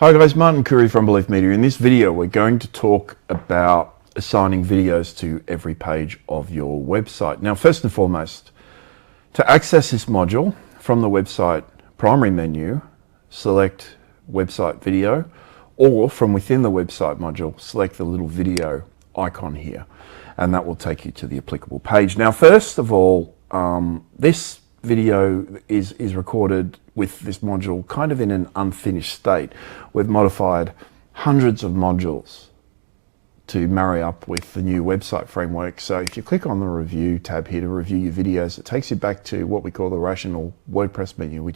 Hi guys, Martin Curry from Belief Media. In this video we're going to talk about assigning videos to every page of your website. Now first and foremost, to access this module from the website primary menu, select website video, or from within the website module, select the little video icon here, and that will take you to the applicable page. Now first of all, this video is recorded with this module kind of in an unfinished state. We've modified hundreds of modules to marry up with the new website framework. So if you click on the review tab here to review your videos, it takes you back to what we call the rational WordPress menu,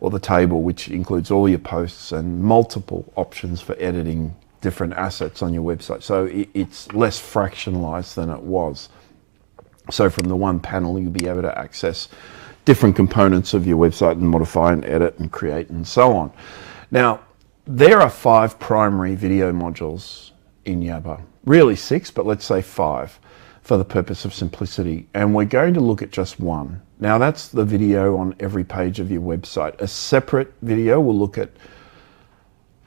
or the table, which includes all your posts and multiple options for editing different assets on your website. So it's less fractionalized than it was. So from the one panel, you'll be able to access different components of your website and modify and edit and create and so on. Now, there are 5 primary video modules in Yabber. Really 6, but let's say 5 for the purpose of simplicity. And we're going to look at just one. Now that's the video on every page of your website. A separate video will look at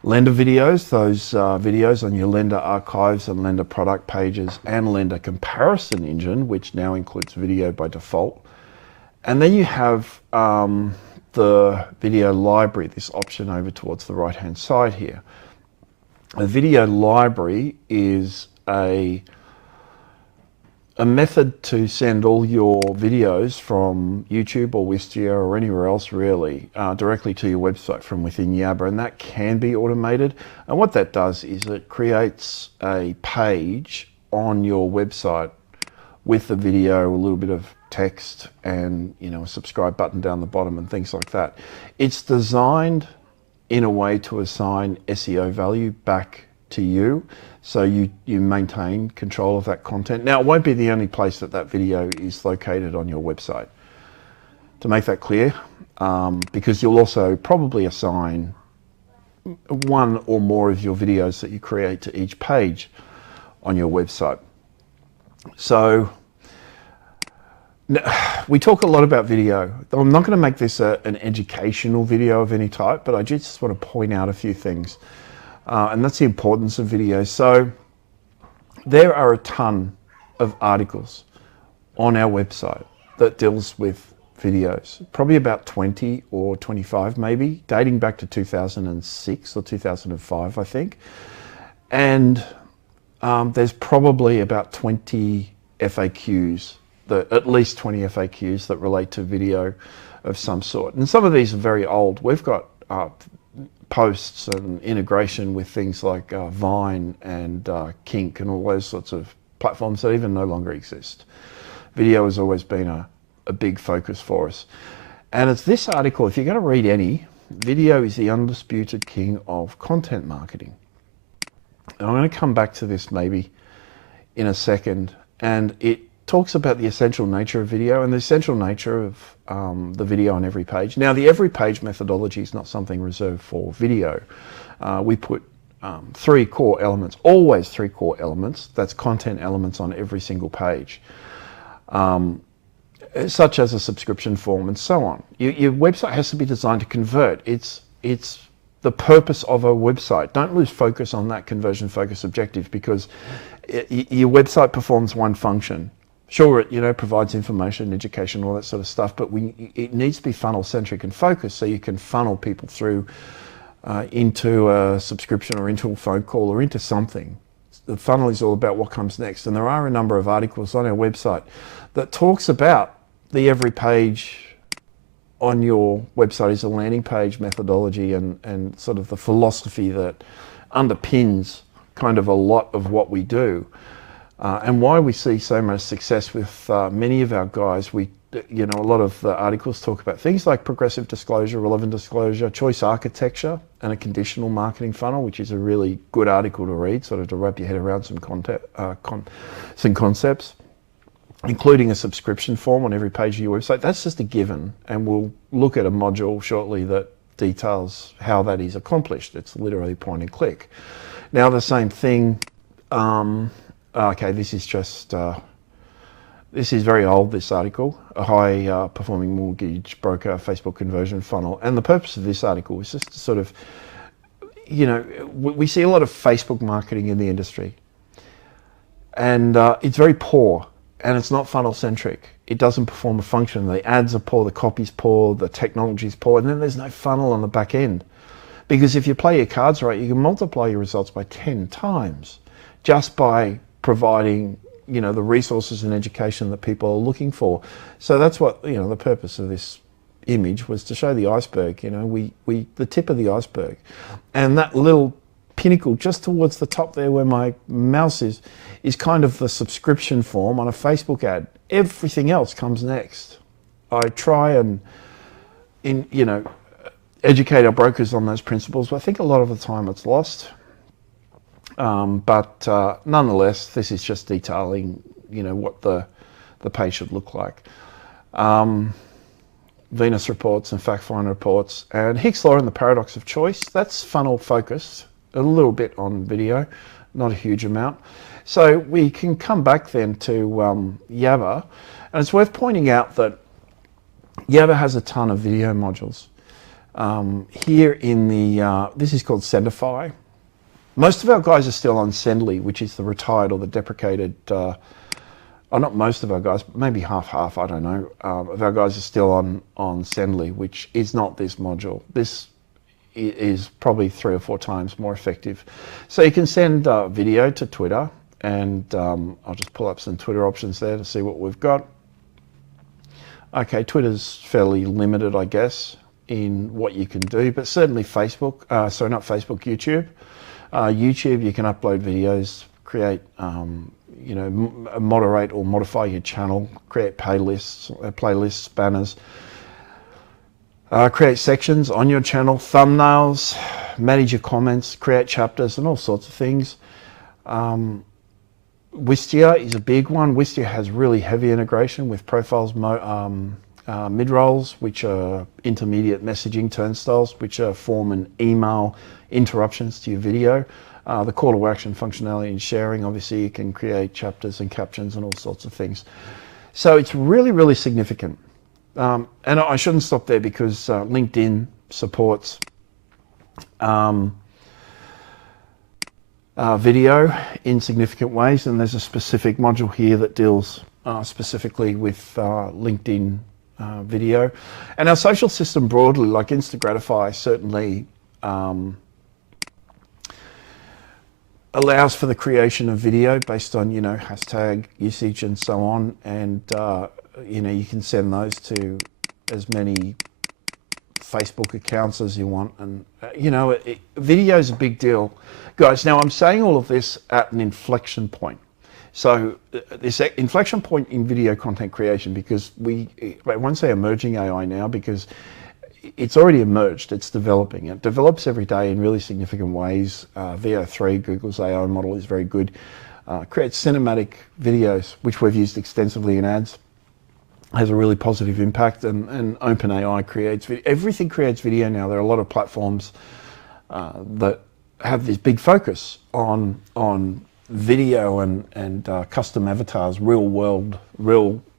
lender videos, those videos on your lender archives and lender product pages and lender comparison engine, which now includes video by default. And then you have the video library, this option over towards the right hand side here. A video library is a method to send all your videos from YouTube or Wistia or anywhere else really directly to your website from within Yabber, and that can be automated. And what that does is it creates a page on your website with the video, a little bit of text, and a subscribe button down the bottom and things like that. It's designed in a way to assign SEO value back to you, so you maintain control of that content. Now it won't be the only place that video is located on your website, to make that clear, because you'll also probably assign one or more of your videos that you create to each page on your website. So we talk a lot about video. I'm not going to make this an educational video of any type, but I just want to point out a few things, and that's the importance of video. So there are a ton of articles on our website that deals with videos, probably about 20 or 25 maybe, dating back to 2006 or 2005 I think, and there's probably about 20 FAQs, at least 20 FAQs that relate to video of some sort. And some of these are very old. We've got posts and integration with things like Vine and Kink and all those sorts of platforms that even no longer exist. Video has always been a big focus for us. And it's this article, if you're going to read any, video is the undisputed king of content marketing. And I'm going to come back to this maybe in a second, and it talks about the essential nature of video and the essential nature of the video on every page. Now the every page methodology is not something reserved for video. We put 3 core elements, always 3 core elements, that's content elements on every single page, such as a subscription form and so on. Your website has to be designed to convert. It's the purpose of a website. Don't lose focus on that conversion focus objective, because your website performs one function. Sure, it provides information, education, all that sort of stuff, but it needs to be funnel centric and focused, so you can funnel people through into a subscription or into a phone call or into something. The funnel is all about what comes next, and there are a number of articles on our website that talks about the every page on your website is a landing page methodology and sort of the philosophy that underpins kind of a lot of what we do, and why we see so much success with many of our guys. A lot of the articles talk about things like progressive disclosure, relevant disclosure, choice architecture, and a conditional marketing funnel, which is a really good article to read, sort of to wrap your head around some concepts, including a subscription form on every page of your website. That's just a given, and we'll look at a module shortly that details how that is accomplished. It's literally point and click. Now the same thing, okay, this is very old, this article, a high performing mortgage broker Facebook conversion funnel. And the purpose of this article is just to sort of you know, we see a lot of Facebook marketing in the industry, and it's very poor, and it's not funnel centric. It doesn't perform a function. The ads are poor, the copy's poor, the technology's poor, and then there's no funnel on the back end. Because if you play your cards right, you can multiply your results by 10 times just by providing, you know, the resources and education that people are looking for. So that's what, you know, the purpose of this image was, to show the iceberg, you know, the tip of the iceberg. And that little pinnacle just towards the top there where my mouse is kind of the subscription form on a Facebook ad. Everything else comes next. I try and, you know, educate our brokers on those principles, but I think a lot of the time it's lost. But nonetheless, this is just detailing, you know, what the page should look like. Venus reports and fact finder reports, and Hicks law and the paradox of choice. That's funnel focused, a little bit on video, not a huge amount. So we can come back then to Yabber, and it's worth pointing out that Yabber has a ton of video modules. Here in the, this is called Sendify. Most of our guys are still on Sendly, which is the retired or the deprecated, not most of our guys, maybe half, I don't know, of our guys are still on Sendly, which is not this module. This is probably 3 or 4 times more effective. So you can send video to Twitter, and I'll just pull up some Twitter options there to see what we've got. Okay, Twitter's fairly limited, I guess, in what you can do, but certainly Facebook, sorry, not Facebook, YouTube. YouTube, you can upload videos, create, you know, moderate or modify your channel, create playlists, banners, create sections on your channel, thumbnails, manage your comments, create chapters, and all sorts of things. Wistia is a big one. Wistia has really heavy integration with profiles, mid-rolls, which are intermediate messaging turnstiles, which form an email interruptions to your video. The call to action functionality and sharing, obviously you can create chapters and captions and all sorts of things. So it's really, really significant. And I shouldn't stop there, because LinkedIn supports video in significant ways, and there's a specific module here that deals specifically with LinkedIn video. And our social system broadly, like Instagratify, certainly allows for the creation of video based on, you know, hashtag usage and so on, and you know, you can send those to as many Facebook accounts as you want, and you know, video is a big deal, guys. Now I'm saying all of this at an inflection point. So this inflection point in video content creation, because I won't say emerging AI now, because it's already emerged, it's developing. It develops every day in really significant ways. VO3, Google's AI model, is very good. Creates cinematic videos, which we've used extensively in ads. Has a really positive impact, and OpenAI creates video. Everything creates video now. There are a lot of platforms that have this big focus on video and custom avatars, real world,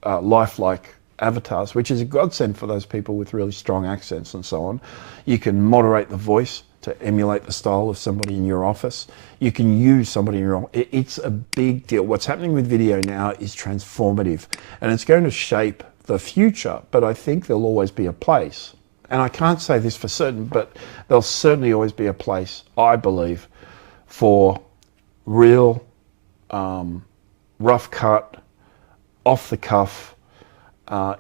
lifelike avatars, which is a godsend for those people with really strong accents and so on. You can moderate the voice to emulate the style of somebody in your office. You can use somebody in your office. It's a big deal. What's happening with video now is transformative, and it's going to shape the future, but I think there'll always be a place. And I can't say this for certain, but there'll certainly always be a place, I believe, for real, rough cut, off the cuff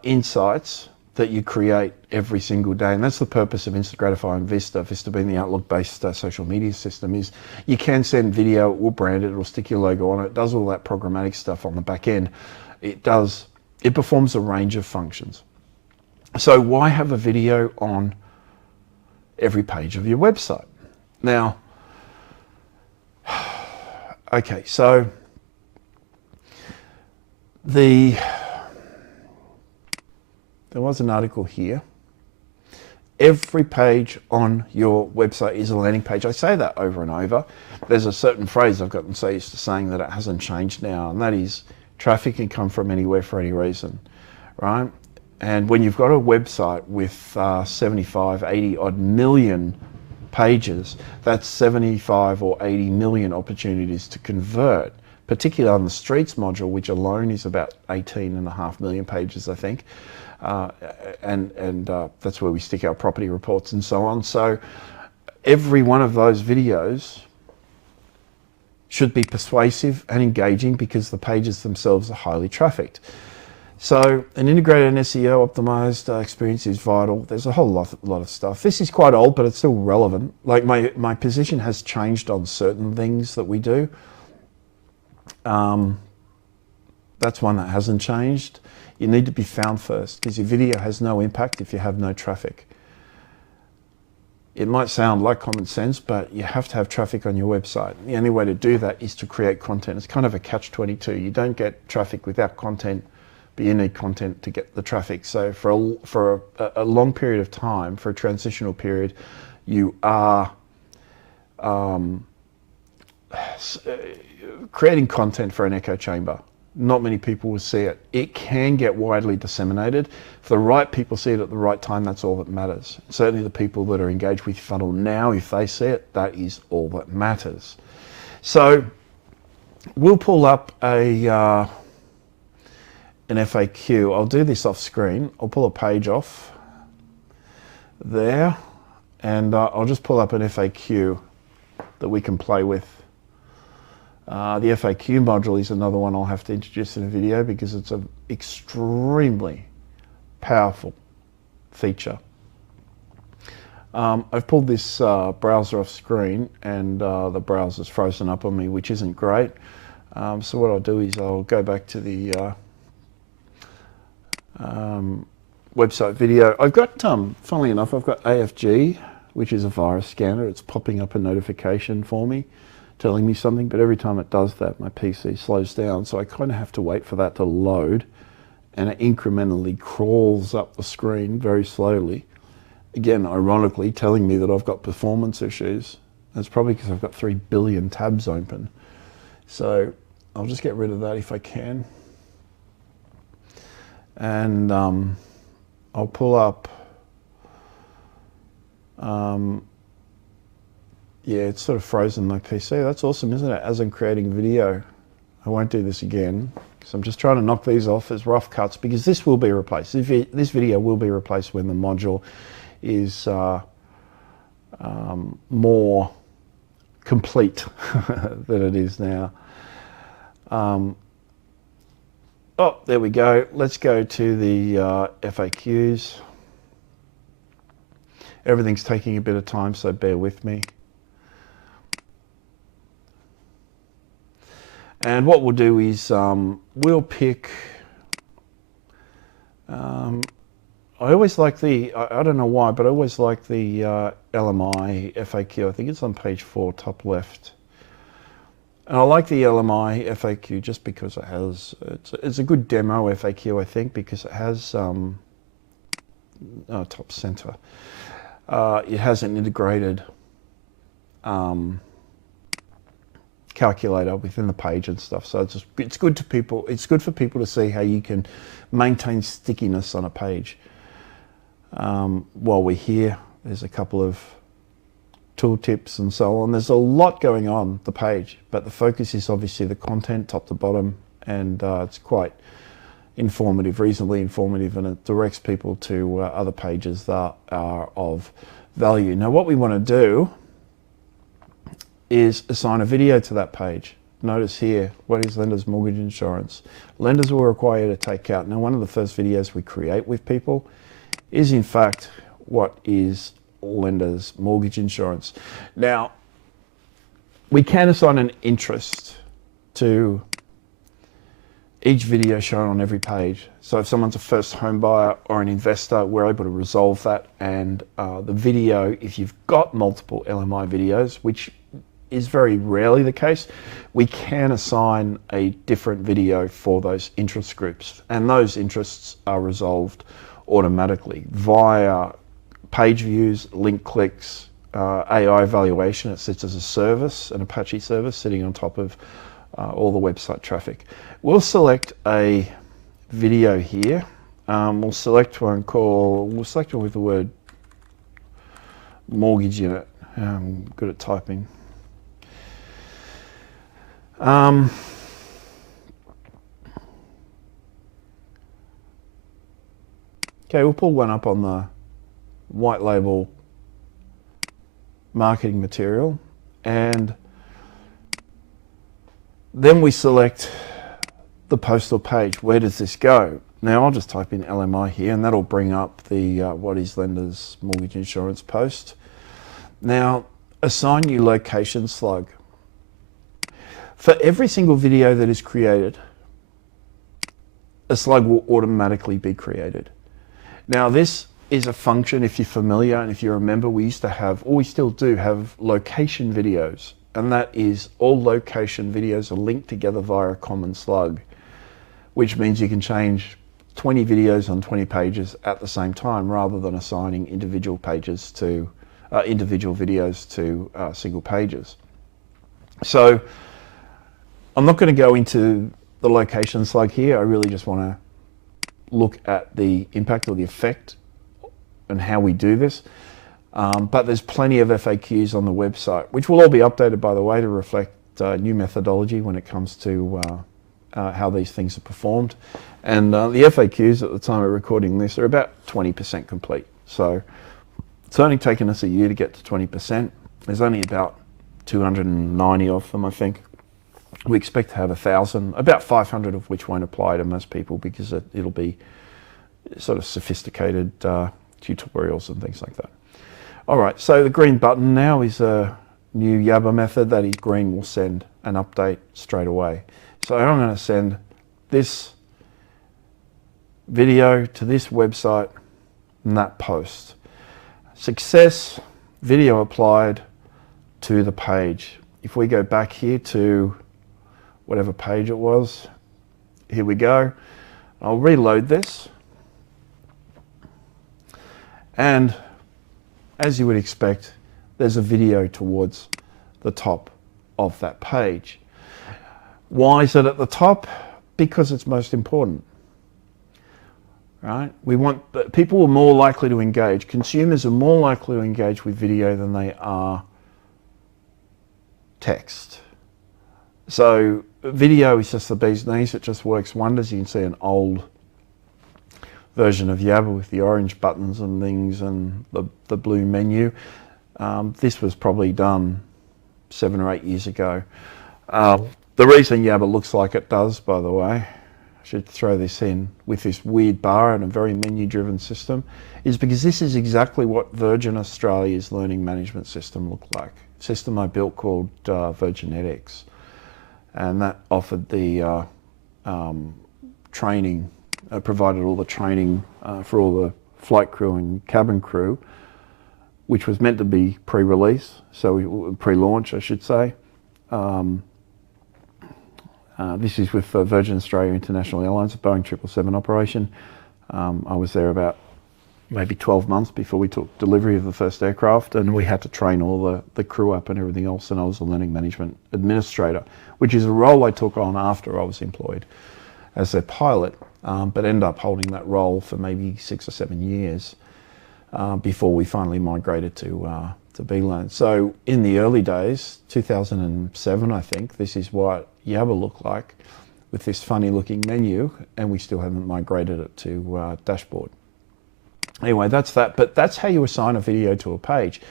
insights that you create every single day. And that's the purpose of Instagratify and Vista. Vista being the Outlook-based social media system, is you can send video, it will brand it, it will stick your logo on it, it does all that programmatic stuff on the back end. It performs a range of functions. So why have a video on every page of your website? Now, okay, so there was an article here. Every page on your website is a landing page. I say that over and over. There's a certain phrase I've gotten so used to saying that it hasn't changed now, and that is traffic can come from anywhere for any reason, right? And when you've got a website with 75, 80 odd million pages, that's 75 or 80 million opportunities to convert, particularly on the streets module, which alone is about 18.5 million pages, I think. And that's where we stick our property reports and so on. So every one of those videos should be persuasive and engaging because the pages themselves are highly trafficked. So an integrated and SEO optimized experience is vital. There's a whole lot of stuff. This is quite old, but it's still relevant. Like my position has changed on certain things that we do. That's one that hasn't changed. You need to be found first because your video has no impact if you have no traffic. It might sound like common sense, but you have to have traffic on your website. The only way to do that is to create content. It's kind of a catch-22. You don't get traffic without content, but you need content to get the traffic. So for a long period of time, for a transitional period, you are creating content for an echo chamber. Not many people will see it. It can get widely disseminated. If the right people see it at the right time, that's all that matters. Certainly the people that are engaged with your funnel now, if they see it, that is all that matters. So we'll pull up an FAQ. I'll do this off screen. I'll pull a page off there, and I'll just pull up an FAQ that we can play with. The FAQ module is another one I'll have to introduce in a video because it's an extremely powerful feature. I've pulled this browser off screen and the browser's frozen up on me, which isn't great. So what I'll do is I'll go back to the website video. I've got, funnily enough, I've got AFG, which is a virus scanner. It's popping up a notification for me, telling me something, but every time it does that, my PC slows down. So I kind of have to wait for that to load, and it incrementally crawls up the screen very slowly. Again, ironically, telling me that I've got performance issues. That's probably because I've got 3 billion tabs open. So I'll just get rid of that if I can. And I'll pull up, yeah, it's sort of frozen my PC. That's awesome, isn't it? As I'm creating video, I won't do this again because I'm just trying to knock these off as rough cuts because this will be replaced. This video will be replaced when the module is more complete than it is now. Oh, there we go. Let's go to the FAQs. Everything's taking a bit of time, so bear with me. And what we'll do is we'll pick, I always like the, I don't know why, but I always like the LMI FAQ. I think it's on page 4, top left. And I like the LMI FAQ just because it has, it's a good demo FAQ, I think, because it has, top center. It has an integrated calculator within the page and stuff. So it's good to people. It's good for people to see how you can maintain stickiness on a page. While we're here, there's a couple of tool tips and so on. There's a lot going on the page, but the focus is obviously the content, top to bottom, and it's quite informative, reasonably informative, and it directs people to other pages that are of value. Now, what we want to do is assign a video to that page. Notice here, what is lender's mortgage insurance? Lenders will require you to take out. Now, one of the first videos we create with people is in fact, what is lender's mortgage insurance? Now, we can assign an interest to each video shown on every page. So if someone's a first home buyer or an investor, we're able to resolve that. And the video, if you've got multiple LMI videos, which is very rarely the case, we can assign a different video for those interest groups. And those interests are resolved automatically via page views, link clicks, AI evaluation. It sits as a service, an Apache service sitting on top of all the website traffic. We'll select a video here. We'll select one with the word mortgage in it. I'm good at typing. Okay, we'll pull one up on the white label marketing material, and then we select the post or page. Where does this go? Now I'll just type in LMI here, and that'll bring up the what is lender's mortgage insurance post. Now assign new location slug. For every single video that is created, a slug will automatically be created. Now this is a function, if you're familiar and if you remember, we used to have, or we still do have, location videos, and that is all location videos are linked together via a common slug, which means you can change 20 videos on 20 pages at the same time, rather than assigning individual pages to individual videos to single pages. So I'm not going to go into the location slug here. I really just want to look at the impact or the effect and how we do this. But there's plenty of FAQs on the website, which will all be updated, by the way, to reflect new methodology when it comes to how these things are performed. And the FAQs at the time of recording this are about 20% complete. So it's only taken us a year to get to 20%. There's only about 290 of them, I think. We expect to have 1,000, about 500 of which won't apply to most people, because it'll be sort of sophisticated tutorials and things like that. All right, so the green button now is a new Yabber method. That is, green will send an update straight away. So I'm going to send this video to this website and that post. Success, video applied to the page. If we go back here to whatever page it was, here we go. I'll reload this. And as you would expect, there's a video towards the top of that page. Why is it at the top? Because it's most important, right? We want, people are more likely to engage. Consumers are more likely to engage with video than they are text. So video is just the bee's knees. It just works wonders. You can see an old version of Yabber with the orange buttons and things and the blue menu. This was probably done 7 or 8 years ago. The reason Yabber looks like it does, by the way, I should throw this in, with this weird bar and a very menu-driven system, is because this is exactly what Virgin Australia's learning management system looked like. A system I built called Virginetics, and that offered the training, provided all the training for all the flight crew and cabin crew, which was meant to be pre-release, so pre-launch, I should say. This is with Virgin Australia International Airlines, a Boeing 777 operation. I was there about maybe 12 months before we took delivery of the first aircraft, and we had to train all the crew up and everything else, and I was a learning management administrator, which is a role I took on after I was employed as their pilot, but ended up holding that role for maybe 6 or 7 years before we finally migrated to BLearn. So in the early days, 2007 I think, this is what Yabber looked like, with this funny looking menu, and we still haven't migrated it to dashboard. Anyway, that's that, but that's how you assign a video to a page.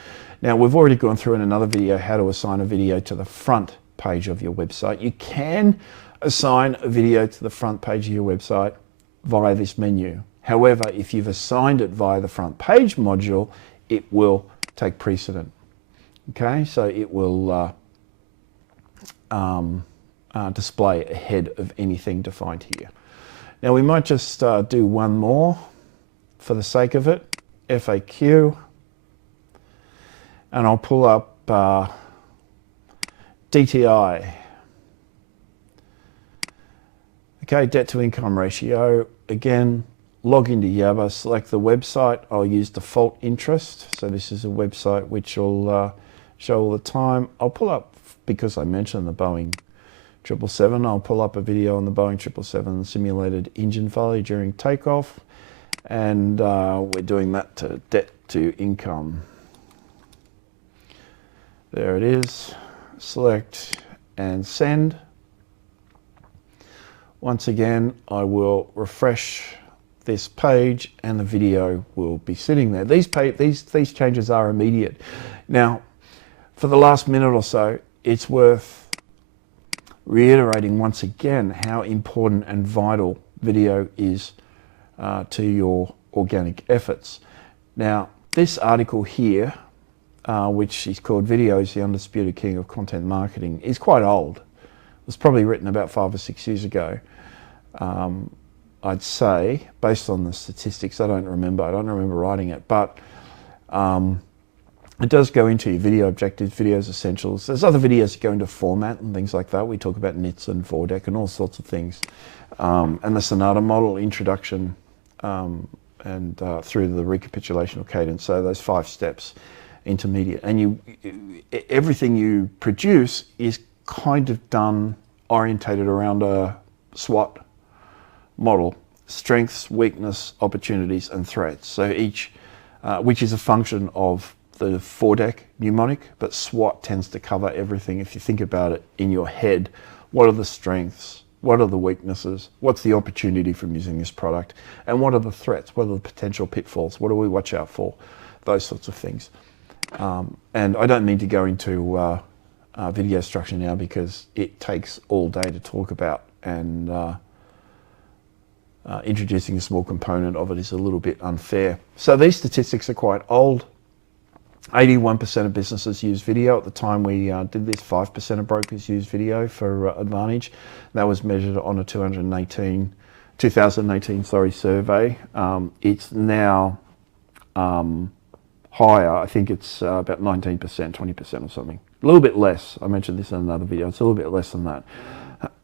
Now, we've already gone through in another video how to assign a video to the front page of your website. You can assign a video to the front page of your website via this menu. However, if you've assigned it via the front page module, it will take precedent. Okay, so it will display ahead of anything defined here. Now, we might just do one more for the sake of it, FAQ, and I'll pull up DTI. Okay, debt to income ratio. Again, log into Yabber, select the website. I'll use default interest. So this is a website which will show all the time. I'll pull up, because I mentioned the Boeing 777, I'll pull up a video on the Boeing 777 simulated engine failure during takeoff. And we're doing that to debt to income. There it is. Select and send. Once again, I will refresh this page and the video will be sitting there. These changes are immediate. Now, for the last minute or so, it's worth reiterating once again how important and vital video is to your organic efforts. Now, this article here, which is called Videos, the Undisputed King of Content Marketing, is quite old. It was probably written about 5 or 6 years ago. I'd say, based on the statistics, I don't remember writing it, but it does go into your video objectives, videos essentials. There's other videos that go into format and things like that. We talk about nits and Vordek and all sorts of things. And the Sonata model, introduction, and through the recapitulation or cadence. So those 5 steps, intermediate. And everything you produce is kind of done, orientated around a SWOT model: strengths, weakness, opportunities, and threats. So each, which is a function of the Vordek mnemonic, but SWOT tends to cover everything. If you think about it in your head, what are the strengths? What are the weaknesses? What's the opportunity from using this product? And what are the threats? What are the potential pitfalls? What do we watch out for? Those sorts of things. And I don't mean to go into video structure now because it takes all day to talk about, and introducing a small component of it is a little bit unfair. So these statistics are quite old. 81% of businesses use video. At the time we did this, 5% of brokers use video for Advantage. That was measured on a 2018 survey. It's now higher. I think it's about 19%, 20% or something. A little bit less. I mentioned this in another video. It's a little bit less than that.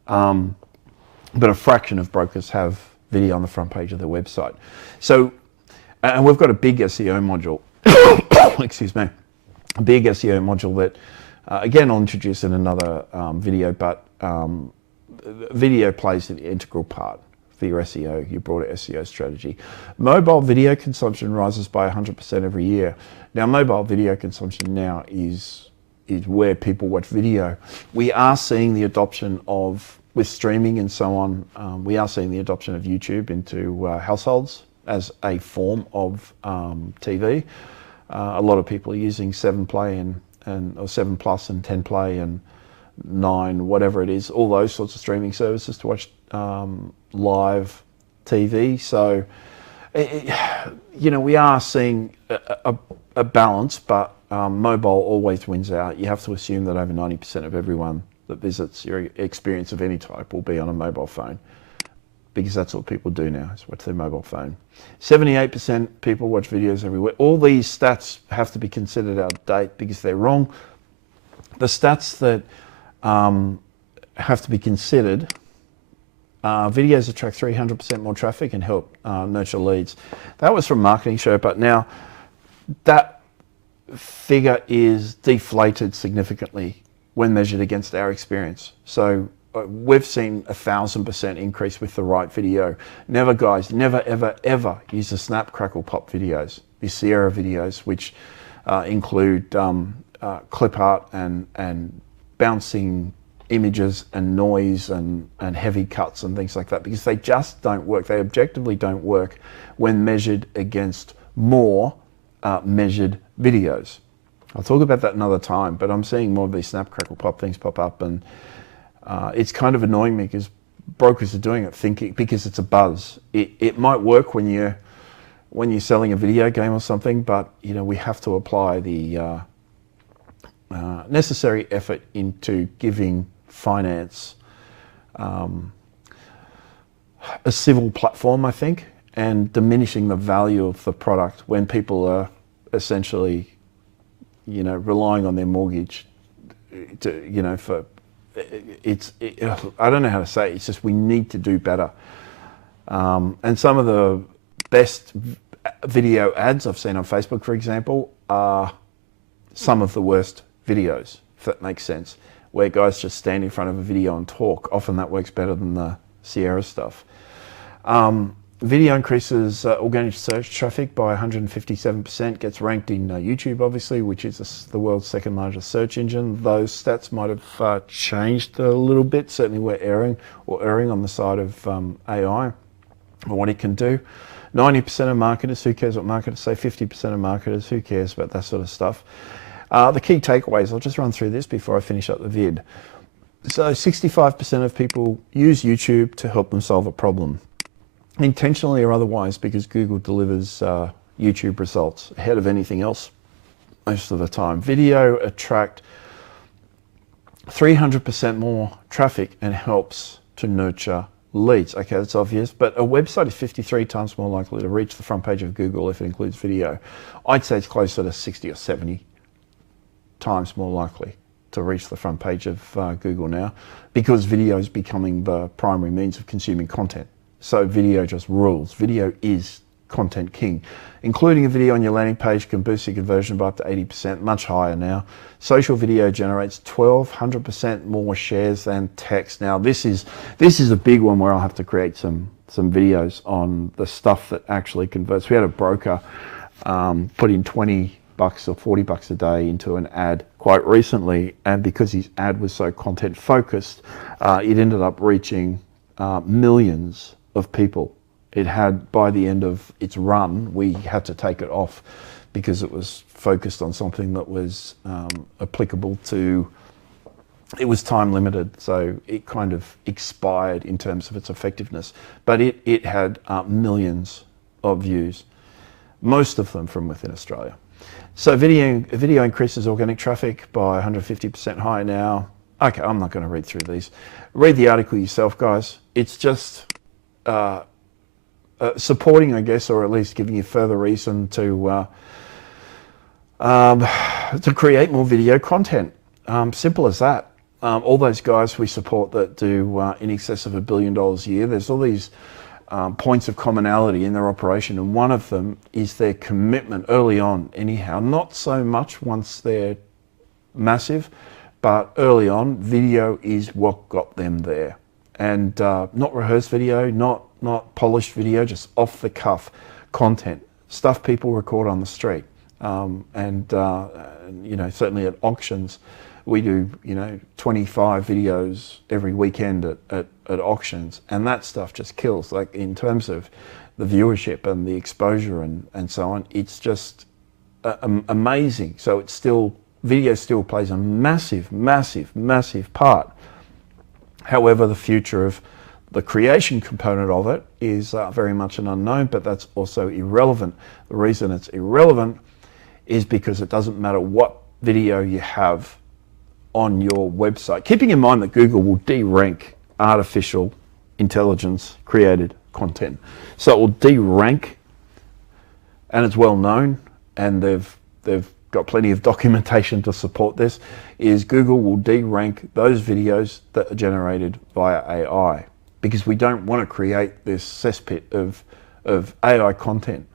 But a fraction of brokers have video on the front page of their website. So, and we've got a big SEO module, excuse me, a big SEO module that, again, I'll introduce in another video, but video plays an integral part for your SEO, your broader SEO strategy. Mobile video consumption rises by 100% every year. Now, mobile video consumption now is where people watch video. We are seeing the adoption of, with streaming and so on, we are seeing the adoption of YouTube into households as a form of TV. A lot of people are using 7 Play or 7 Plus and 10 Play and 9, whatever it is, all those sorts of streaming services to watch live TV. So, you know, we are seeing a balance, but mobile always wins out. You have to assume that over 90% of everyone that visits your experience of any type will be on a mobile phone, because that's what people do now, is watch their mobile phone. 78% people watch videos everywhere. All these stats have to be considered out of date because they're wrong. The stats that have to be considered, videos attract 300% more traffic and help nurture leads. That was from Marketing Show, but now that figure is deflated significantly when measured against our experience. So we've seen 1,000% increase with the right video. Never, guys, never, ever, ever use the Snap, Crackle, Pop videos, the Sierra videos, which include clip art and bouncing images and noise and heavy cuts and things like that, because they just don't work. They objectively don't work when measured against more measured videos. I'll talk about that another time, but I'm seeing more of these Snap, Crackle, Pop things pop up, and it's kind of annoying me because brokers are doing it thinking, because it's a buzz. It might work when you're selling a video game or something, but you know, we have to apply the necessary effort into giving finance a civil platform, I think, and diminishing the value of the product when people are essentially, you know, relying on their mortgage to, you know, for I don't know how to say it. It's just we need to do better. And some of the best video ads I've seen on Facebook, for example, are some of the worst videos, if that makes sense, where guys just stand in front of a video and talk. Often that works better than the Sierra stuff. Video increases organic search traffic by 157%, gets ranked in YouTube, obviously, which is the world's second largest search engine. Those stats might have changed a little bit. Certainly we're erring on the side of AI and what it can do. 90% of marketers, who cares what marketers say? 50% of marketers, who cares about that sort of stuff? The key takeaways, I'll just run through this before I finish up the vid. So 65% of people use YouTube to help them solve a problem, intentionally or otherwise, because Google delivers YouTube results ahead of anything else most of the time. Video attract 300% more traffic and helps to nurture leads. Okay, that's obvious, but a website is 53 times more likely to reach the front page of Google if it includes video. I'd say it's closer to 60 or 70 times more likely to reach the front page of Google now, because video is becoming the primary means of consuming content. So video just rules. Video is content king. Including a video on your landing page can boost your conversion by up to 80%, much higher now. Social video generates 1,200% more shares than text. Now this is a big one where I'll have to create some videos on the stuff that actually converts. We had a broker put in $20 or $40 a day into an ad quite recently, and because his ad was so content focused, it ended up reaching millions of people. It had, by the end of its run, we had to take it off because it was focused on something that was applicable to, it was time limited, so it kind of expired in terms of its effectiveness. But it had millions of views, most of them from within Australia. So video increases organic traffic by 150% higher now. Okay, I'm not going to read through these. Read the article yourself, guys. It's just supporting, I guess, or at least giving you further reason to create more video content. Simple as that. All those guys we support that do in excess of $1 billion a year, there's all these points of commonality in their operation, and one of them is their commitment early on anyhow, not so much once they're massive, but early on, video is what got them there. And not rehearsed video, not polished video, just off the cuff content, stuff people record on the street. You know, certainly at auctions, we do, 25 videos every weekend at auctions, and that stuff just kills. Like, in terms of the viewership and the exposure and so on, it's just amazing. So it's still, video still plays a massive, massive, massive part. However, the future of the creation component of it is very much an unknown, but that's also irrelevant. The reason it's irrelevant is because it doesn't matter what video you have on your website. Keeping in mind that Google will de-rank artificial intelligence created content. So it will de-rank, and it's well known, and they've got plenty of documentation to support this, is Google will de-rank those videos that are generated via AI, because we don't want to create this cesspit of AI content.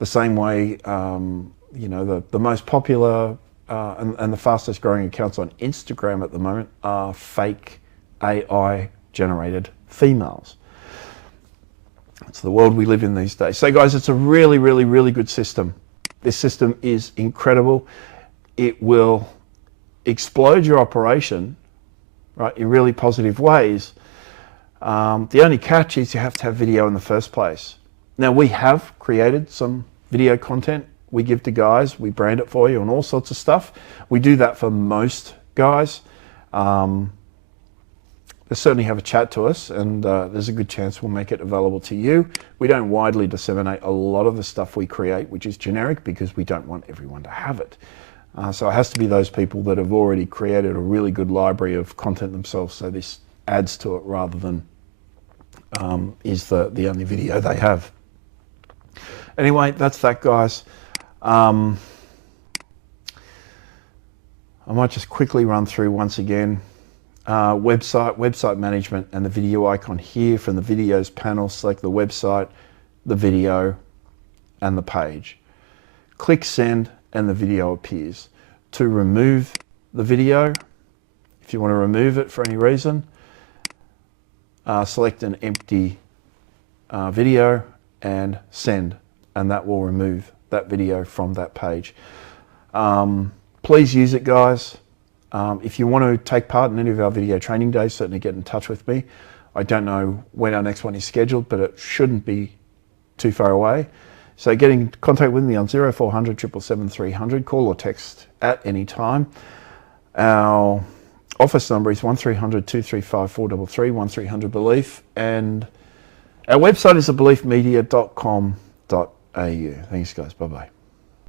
The same way, the most popular and the fastest growing accounts on Instagram at the moment are fake AI generated females. It's the world we live in these days. So guys, it's a really, really, really good system. This system is incredible. It will explode your operation, right, in really positive ways. The only catch is you have to have video in the first place. Now, we have created some video content we give to guys, we brand it for you and all sorts of stuff. We do that for most guys. They certainly have a chat to us, and there's a good chance we'll make it available to you. We don't widely disseminate a lot of the stuff we create, which is generic, because we don't want everyone to have it. So it has to be those people that have already created a really good library of content themselves, so this adds to it rather than is the only video they have. Anyway, that's that, guys. I might just quickly run through once again. Website management, and the video icon here. From the videos panel, select the website, the video, and the page. Click send, and the video appears. To remove the video, if you want to remove it for any reason, select an empty video, and send, and that will remove that video from that page. Please use it, guys. If you want to take part in any of our video training days, certainly get in touch with me. I don't know when our next one is scheduled, but it shouldn't be too far away. So get in contact with me on 0400 777 300, call or text at any time. Our office number is 1300 235 433, 1300 Belief, and our website is thebeliefmedia.com.au. Thanks, guys. Bye-bye.